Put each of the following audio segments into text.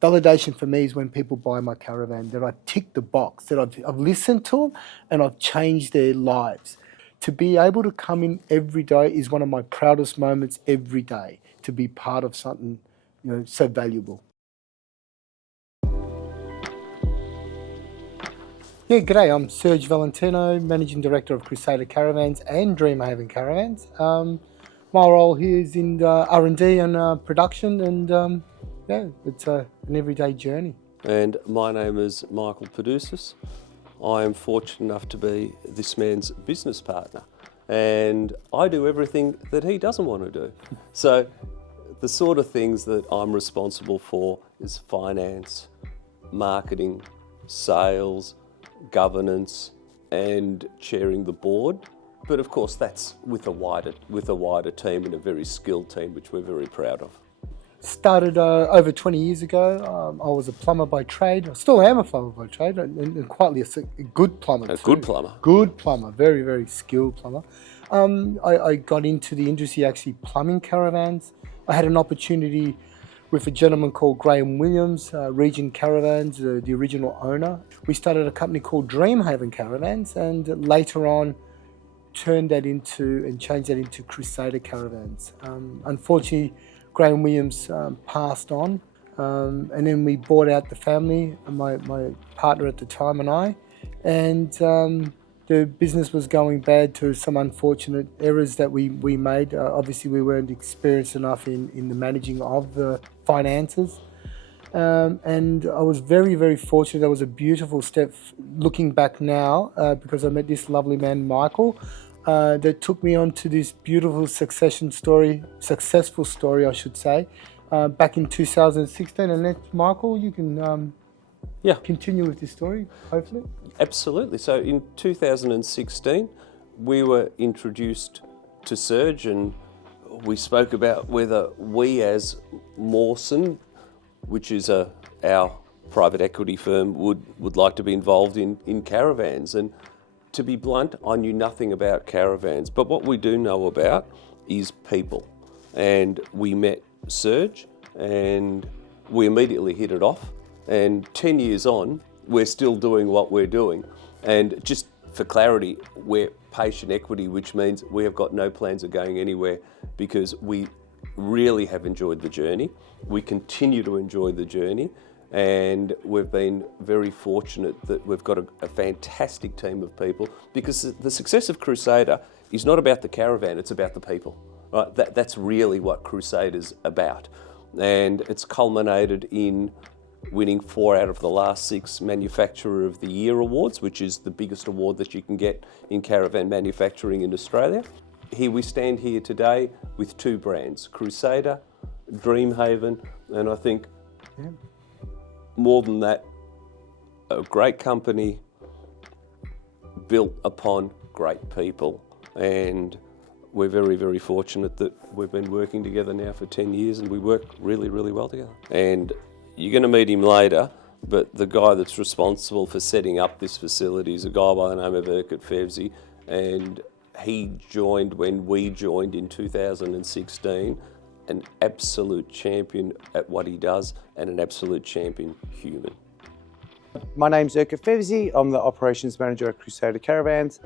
Validation for me is when people buy my caravan, that I tick the box, that I've listened to them and I've changed their lives. To be able to come in every day is one of my proudest moments every day, to be part of something, you know, so valuable. Yeah, g'day, I'm Serge Valentino, Managing Director of Crusader Caravans and Dreamhaven Caravans. My role here is in R&D and production, and yeah, it's an everyday journey. And my name is Michael Paidoussis. I am fortunate enough to be this man's business partner, and I do everything that he doesn't want to do. So the sort of things that I'm responsible for is finance, marketing, sales, governance, and chairing the board. But of course that's with a wider team, and a very skilled team, which we're very proud of. Started over 20 years ago. I was a plumber by trade. I still am a plumber by trade, and quite a good plumber. Good plumber. Good plumber, very, very skilled plumber. I got into the industry actually plumbing caravans. I had an opportunity with a gentleman called Graham Williams, Region Caravans, the original owner. We started a company called Dreamhaven Caravans, and later on changed that into Crusader Caravans. Unfortunately, Graham Williams passed on, and then we bought out the family, my partner at the time and I, and the business was going bad to some unfortunate errors that we made. Obviously, we weren't experienced enough in the managing of the finances. And I was very, very fortunate. That was a beautiful step looking back now, because I met this lovely man, Michael, that took me on to this beautiful successful story, I should say, back in 2016. And that's, Michael, you can continue with this story, hopefully. Absolutely. So in 2016, we were introduced to Serge, and we spoke about whether we as Mawson, which is our private equity firm, would like to be involved in caravans. And to be blunt, I knew nothing about caravans, but what we do know about is people. And we met Serge and we immediately hit it off. And 10 years on, we're still doing what we're doing. And just for clarity, we're patient equity, which means we have got no plans of going anywhere, because we really have enjoyed the journey. We continue to enjoy the journey, and we've been very fortunate that we've got a fantastic team of people, because the success of Crusader is not about the caravan, it's about the people. Right? That's really what Crusader's about. And it's culminated in winning 4 out of the last 6 Manufacturer of the Year awards, which is the biggest award that you can get in caravan manufacturing in Australia. Here we stand here today with 2 brands, Crusader, Dreamhaven, and I think more than that, a great company built upon great people. And we're very, very fortunate that we've been working together now for 10 years, and we work really, really well together. And you're going to meet him later, but the guy that's responsible for setting up this facility is a guy by the name of Erkut Fevzi, and he joined when we joined in 2016, an absolute champion at what he does and an absolute champion human. My name's Erkut Fevzi. I'm the Operations Manager at Crusader Caravans.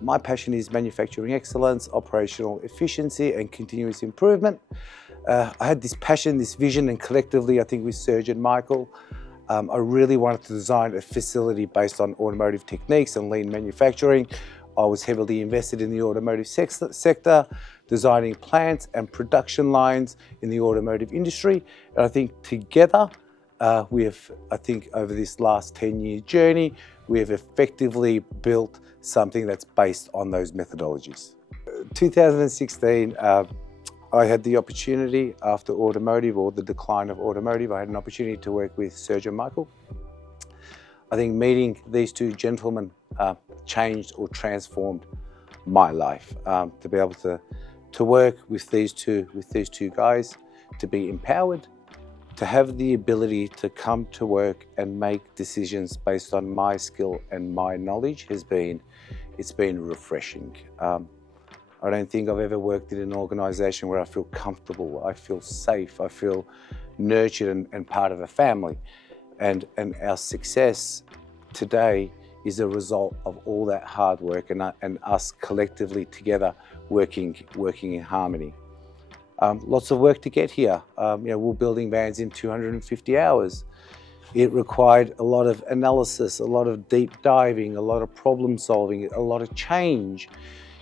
My passion is manufacturing excellence, operational efficiency and continuous improvement. I had this passion, this vision, and collectively, I think with Serge and Michael, I really wanted to design a facility based on automotive techniques and lean manufacturing. I was heavily invested in the automotive sector, designing plants and production lines in the automotive industry. And I think together, we have, over this last 10-year journey, we have effectively built something that's based on those methodologies. 2016, I had the opportunity after automotive, or the decline of automotive, I had an opportunity to work with Serge and Michael. I think meeting these 2 gentlemen changed or transformed my life. To be able to work with these two guys, to be empowered, to have the ability to come to work and make decisions based on my skill and my knowledge it's been refreshing. I don't think I've ever worked in an organisation where I feel comfortable, I feel safe, I feel nurtured and part of a family. And our success today is a result of all that hard work and us collectively together working in harmony. Lots of work to get here. We're building vans in 250 hours. It required a lot of analysis, a lot of deep diving, a lot of problem solving, a lot of change.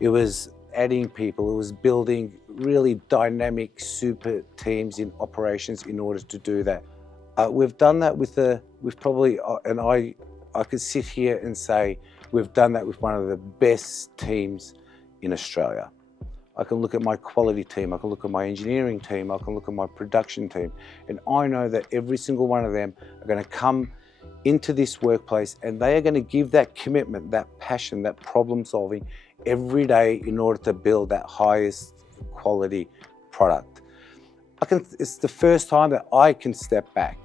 It was adding people, it was building really dynamic super teams in operations in order to do that. We've done that with probably, and I could sit here and say, we've done that with one of the best teams in Australia. I can look at my quality team, I can look at my engineering team, I can look at my production team, and I know that every single one of them are going to come into this workplace and they are going to give that commitment, that passion, that problem solving every day in order to build that highest quality product. It's the first time that I can step back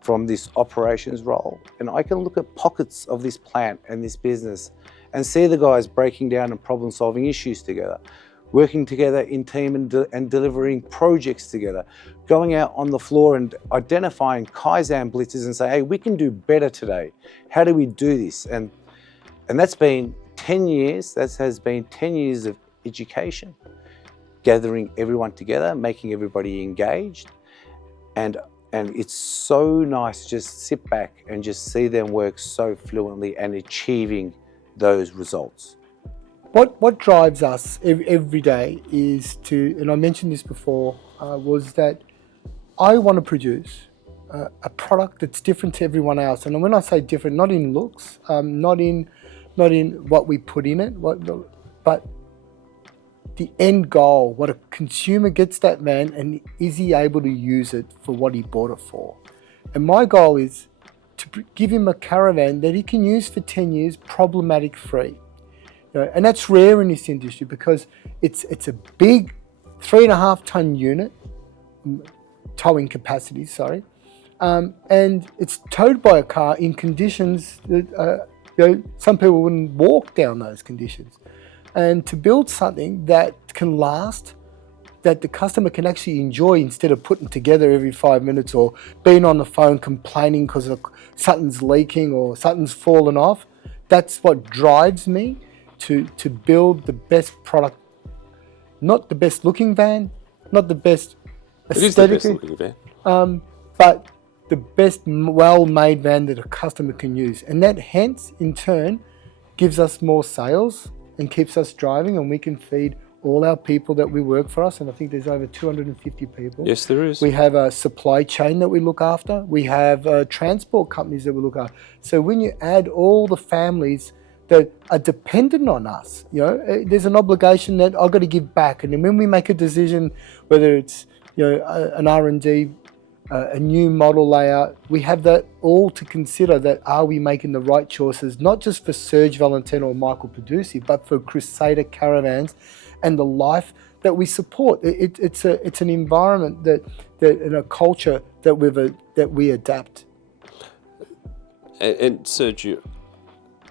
from this operations role and I can look at pockets of this plant and this business and see the guys breaking down and problem solving issues together, working together in team and delivering projects together, going out on the floor and identifying Kaizen blitzes and say, hey, we can do better today. How do we do this? And that's been 10 years, that has been 10 years of education, gathering everyone together, making everybody engaged. And it's so nice to just sit back and just see them work so fluently and achieving those results. What drives us every day is to, and I mentioned this before, was that I want to produce a product that's different to everyone else. And when I say different, not in looks, not in what we put in it, but the end goal, what a consumer gets that van and is he able to use it for what he bought it for. And my goal is to give him a caravan that he can use for 10 years problematic free. And that's rare in this industry because it's a big 3.5 ton unit, towing capacity, sorry, and it's towed by a car in conditions that some people wouldn't walk down those conditions. And to build something that can last, that the customer can actually enjoy instead of putting together every 5 minutes or being on the phone complaining because something's leaking or something's fallen off, that's what drives me to build the best product, not the best looking van, not the best aesthetically, it is the best looking van, but the best well-made van that a customer can use. And that hence, in turn, gives us more sales and keeps us driving, and we can feed all our people that we work for us. And I think there's over 250 people. Yes, there is. We have a supply chain that we look after. We have transport companies that we look after. So when you add all the families that are dependent on us, there's an obligation that I've got to give back. And then when we make a decision, whether it's an R&D, a new model layout, we have that all to consider, that are we making the right choices, not just for Serge, Valentino or Michael Paidoussis, but for Crusader Caravans and the life that we support. It's an environment that and a culture that we adapt. And Serge, you're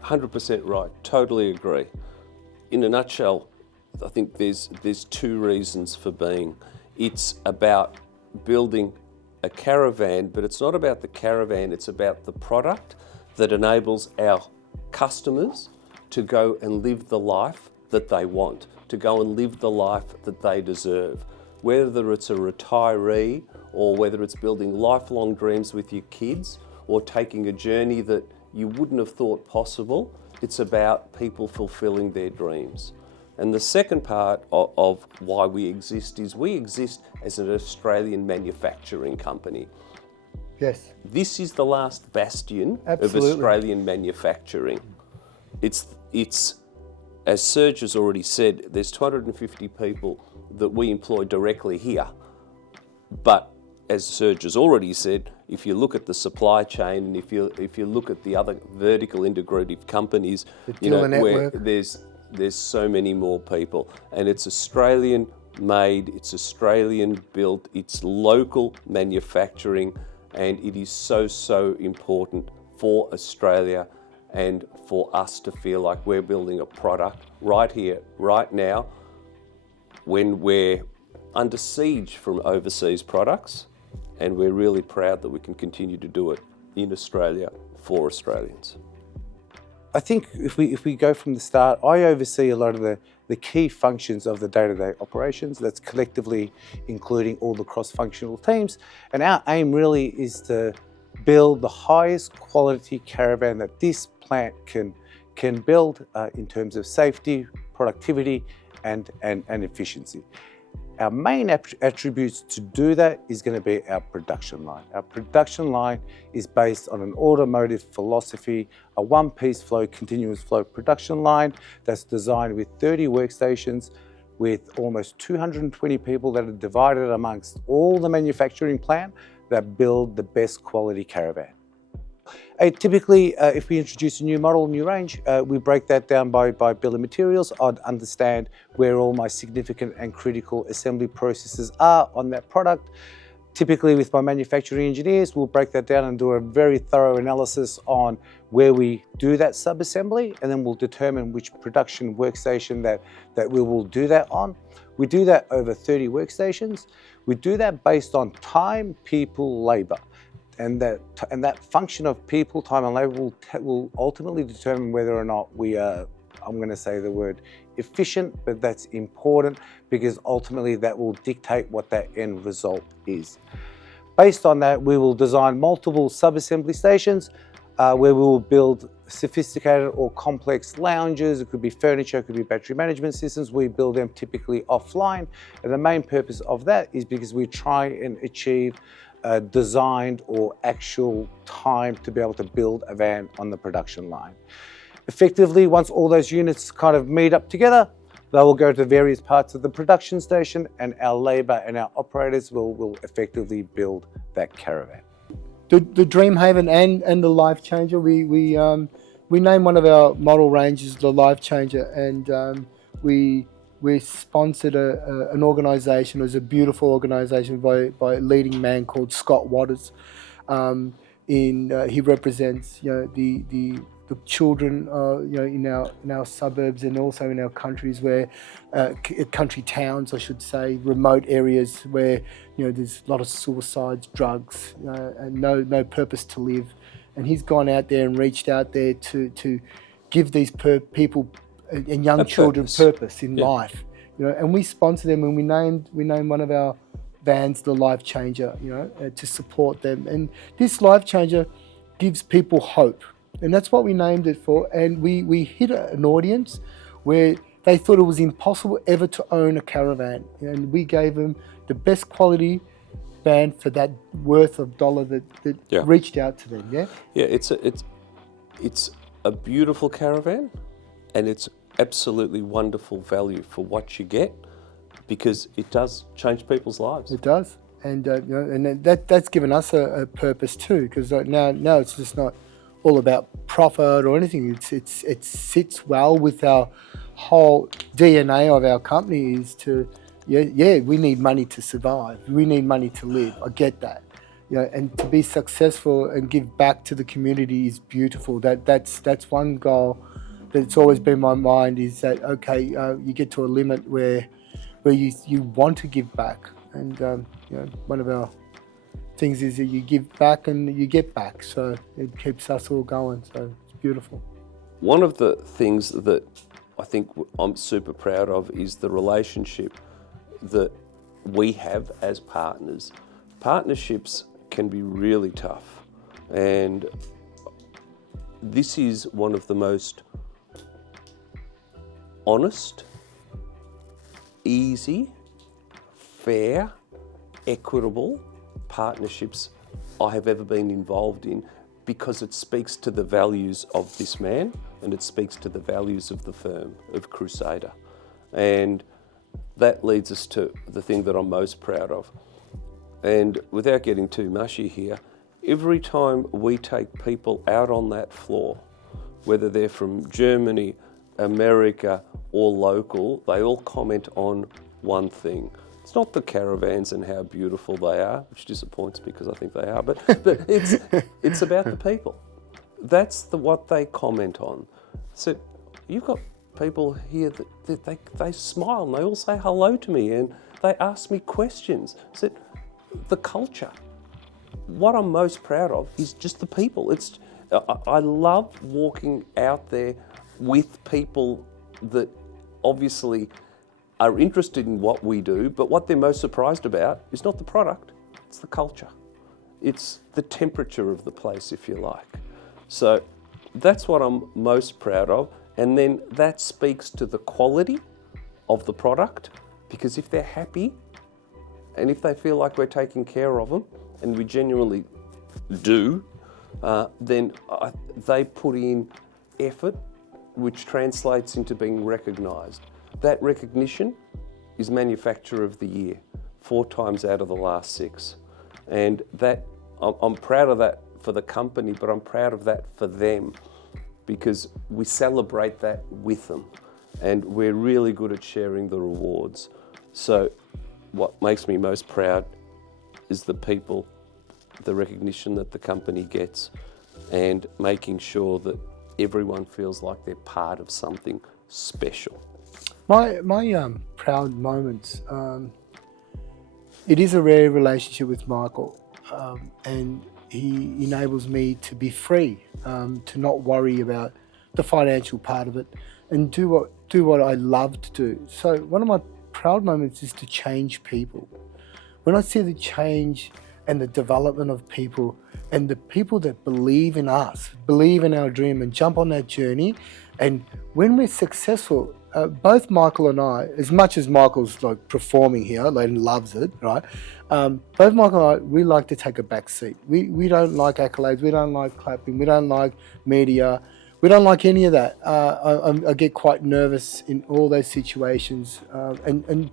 100% right, totally agree. In a nutshell, I think there's two reasons for being. It's about building a caravan, but it's not about the caravan, it's about the product that enables our customers to go and live the life that they want, to go and live the life that they deserve. Whether it's a retiree or whether it's building lifelong dreams with your kids or taking a journey that you wouldn't have thought possible, it's about people fulfilling their dreams. And the second part of why we exist is we exist as an Australian manufacturing company. Yes. This is the last bastion Absolutely. of Australian manufacturing. It's, as Serge has already said, there's 250 people that we employ directly here. But as Serge has already said, if you look at the supply chain and if you look at the other vertical integrative companies, where there's so many more people, and it's Australian made, it's Australian built, it's local manufacturing, and it is so important for Australia and for us to feel like we're building a product right here, right now, when we're under siege from overseas products and we're really proud that we can continue to do it in Australia for Australians. I think if we go from the start, I oversee a lot of the key functions of the day-to-day operations. That's collectively including all the cross-functional teams. And our aim really is to build the highest quality caravan that this plant can build in terms of safety, productivity, and efficiency. Our main attributes to do that is going to be our production line. Our production line is based on an automotive philosophy, a one-piece flow, continuous flow production line that's designed with 30 workstations, with almost 220 people that are divided amongst all the manufacturing plant that build the best quality caravan. Typically, if we introduce a new model, new range, we break that down by bill of materials. I'd understand where all my significant and critical assembly processes are on that product. Typically with my manufacturing engineers, we'll break that down and do a very thorough analysis on where we do that sub-assembly, and then we'll determine which production workstation that we will do that on. We do that over 30 workstations. We do that based on time, people, labor. And that function of people, time and labor will ultimately determine whether or not we are, I'm going to say the word efficient, but that's important because ultimately that will dictate what that end result is. Based on that, we will design multiple sub-assembly stations where we will build sophisticated or complex lounges. It could be furniture, it could be battery management systems. We build them typically offline. And the main purpose of that is because we try and achieve designed or actual time to be able to build a van on the production line. Effectively, once all those units kind of meet up together, they will go to various parts of the production station, and our labour and our operators will effectively build that caravan. The Dreamhaven and the Life Changer, we named one of our model ranges the Life Changer, and we sponsored an organisation. It was a beautiful organisation by a leading man called Scott Waters. He represents the children in our suburbs and also in our countries where country towns, I should say, remote areas where there's a lot of suicides, drugs, and no purpose to live. And he's gone out there and reached out there to give these people and young children purpose in life, and we sponsor them, and we named one of our vans the Life Changer, to support them. And this Life Changer gives people hope, and that's what we named it for. And we hit an audience where they thought it was impossible ever to own a caravan, and we gave them the best quality van for that worth of dollar that reached out to them. It's a beautiful caravan, and it's absolutely wonderful value for what you get, because it does change people's lives. It does, and that's given us a purpose too, because now it's just not all about profit or anything. It sits well with our whole DNA of our company is to we need money to survive, we need money to live. I get that, and to be successful and give back to the community is beautiful. That's one goal that's always been my mind, is that you get to a limit where you want to give back, and one of our things is that you give back and you get back, so it keeps us all going, so it's beautiful. One of the things that I think I'm super proud of is the relationship that we have as partners. Partnerships can be really tough, and this is one of the most honest, easy, fair, equitable partnerships I have ever been involved in, because it speaks to the values of this man, and it speaks to the values of the firm, of Crusader. And that leads us to the thing that I'm most proud of. And without getting too mushy here, every time we take people out on that floor, whether they're from Germany, America, or local, they all comment on one thing. It's not the caravans and how beautiful they are, which disappoints me because I think they are, but it's about the people. That's what they comment on. So you've got people here that they smile and they all say hello to me and they ask me questions. So the culture, what I'm most proud of is just the people. I love walking out there with people that obviously are interested in what we do, but what they're most surprised about is not the product, it's the culture. It's the temperature of the place, if you like. So that's what I'm most proud of. And then that speaks to the quality of the product, because if they're happy and if they feel like we're taking care of them, and we genuinely do, then they put in effort, which translates into being recognised. That recognition is Manufacturer of the Year, 4 times out of the last 6. And that, I'm proud of that for the company, but I'm proud of that for them, because we celebrate that with them. And we're really good at sharing the rewards. So what makes me most proud is the people, the recognition that the company gets, and making sure that everyone feels like they're part of something special. My proud moments, it is a rare relationship with Michael, and he enables me to be free, to not worry about the financial part of it, and do what I love to do. So one of my proud moments is to change people. When I see the change and the development of people, and the people that believe in us, believe in our dream and jump on that journey, and when we're successful, both Michael and I, as much as Michael's like performing here and loves it, right? Both Michael and I, we like to take a back seat. We don't like accolades, we don't like clapping, we don't like media, we don't like any of that. I get quite nervous in all those situations, and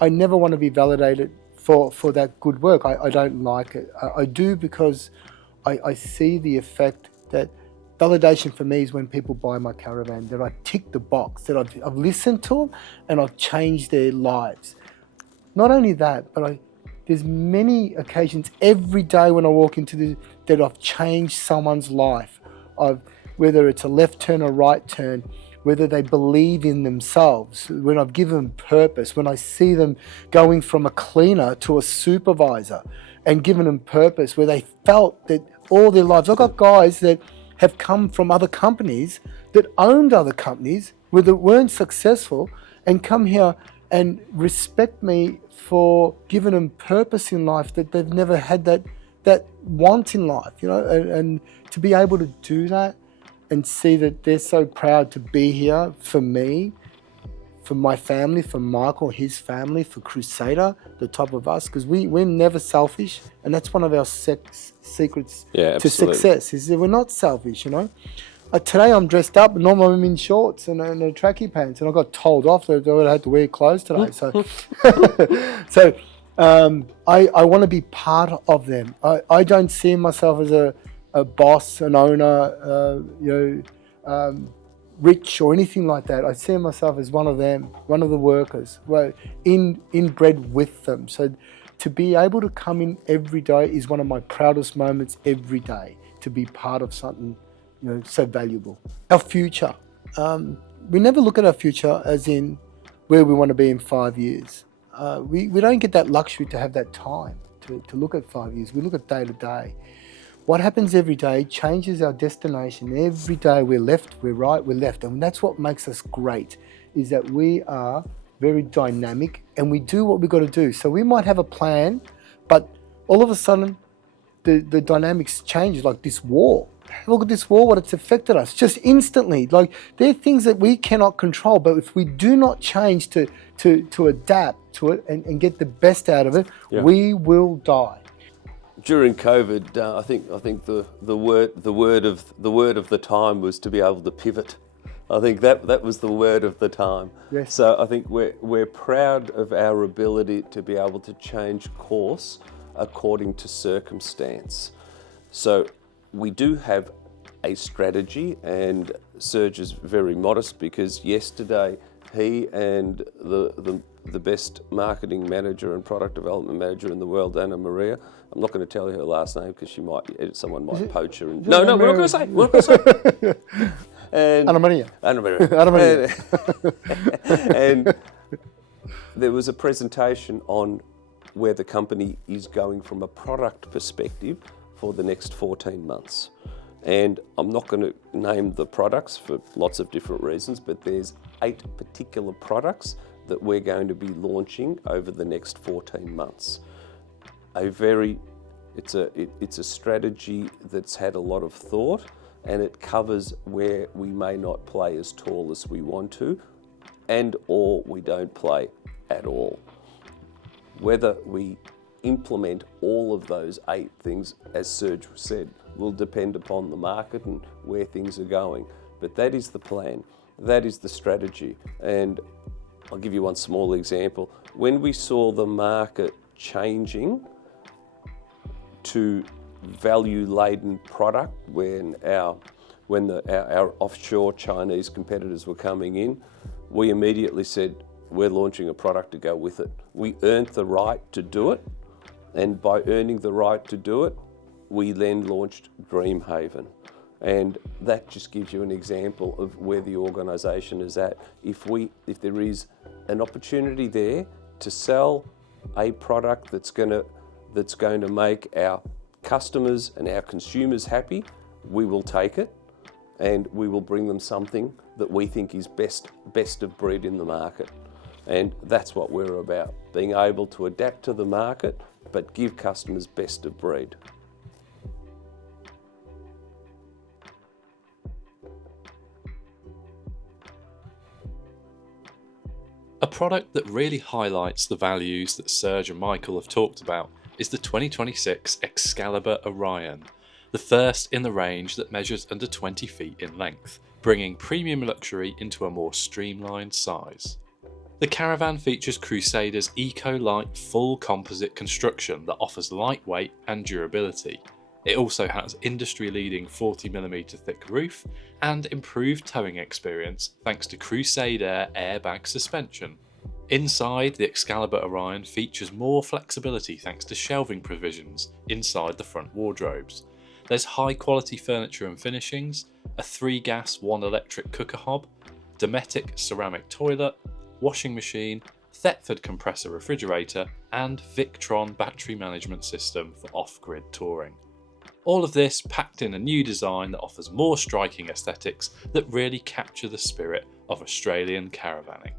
I never want to be validated for that good work. I don't like it. I do because I see the effect that validation for me is when people buy my caravan, that I tick the box, that I've listened to them and I've changed their lives. Not only that, but there's many occasions every day when I walk into that I've changed someone's life. Whether it's a left turn or right turn, whether they believe in themselves, when I've given them purpose, when I see them going from a cleaner to a supervisor and given them purpose, where they felt that all their lives. I've got guys that have come from other companies that owned other companies that weren't successful and come here and respect me for giving them purpose in life that they've never had that want in life, you know, and to be able to do that and see that they're so proud to be here for me, for my family, for Michael, his family, for Crusader, the top of us, because we're never selfish, and that's one of our secrets to success, is that we're not selfish, you know. Today I'm dressed up, normally I'm in shorts and a trackie pants, and I got told off that I had to wear clothes today. So, so I want to be part of them. I don't see myself as a boss, an owner, rich or anything like that. I see myself as one of them, one of the workers, inbred with them. So to be able to come in every day is one of my proudest moments every day, to be part of something, you know, so valuable. Our future. We never look at our future as in where we want to be in 5 years. We don't get that luxury to have that time to look at 5 years. We look at day to day. What happens every day changes our destination. Every day we're left, we're right, we're left. And that's what makes us great, is that we are very dynamic and we do what we've got to do. So we might have a plan, but all of a sudden the dynamics change, like this war. Look at this war, what it's affected us just instantly. Like, there are things that we cannot control, but if we do not change to adapt to it and get the best out of it, we will die. During COVID, I think the word of the time was to be able to pivot. I think that was the word of the time. Yes. So I think we're proud of our ability to be able to change course according to circumstance. So we do have a strategy, and Serge is very modest because yesterday he and the best marketing manager and product development manager in the world, Anna Maria. I'm not going to tell you her last name because someone might poach her. No, we're not going to say. We're not going to say. And Anna Maria. Anna Maria. Anna Maria. And there was a presentation on where the company is going from a product perspective, for the next 14 months. And I'm not going to name the products for lots of different reasons, but there's 8 particular products that we're going to be launching over the next 14 months. It's a strategy that's had a lot of thought, and it covers where we may not play as tall as we want to, and or we don't play at all. Whether we implement all of those 8 things, as Serge said, will depend upon the market and where things are going. But that is the plan, that is the strategy. And I'll give you one small example. When we saw the market changing to value-laden product, when our offshore Chinese competitors were coming in, we immediately said, we're launching a product to go with it. We earned the right to do it, and by earning the right to do it, we then launched Dreamhaven. And that just gives you an example of where the organisation is at. If there is an opportunity there to sell a product that's going to make our customers and our consumers happy, we will take it, and we will bring them something that we think is best of breed in the market. And that's what we're about, being able to adapt to the market, but give customers best of breed. A product that really highlights the values that Serge and Michael have talked about is the 2026 Excalibur Orion, the first in the range that measures under 20 feet in length, bringing premium luxury into a more streamlined size. The Caravan features Crusader's eco-light full composite construction that offers lightweight and durability. It also has industry-leading 40mm thick roof and improved towing experience thanks to Crusader airbag suspension. Inside, the Excalibur Orion features more flexibility thanks to shelving provisions inside the front wardrobes. There's high-quality furniture and finishings, a 3-gas 1-electric cooker hob, Dometic ceramic toilet, washing machine, Thetford compressor refrigerator, and Victron battery management system for off-grid touring. All of this packed in a new design that offers more striking aesthetics that really capture the spirit of Australian caravanning.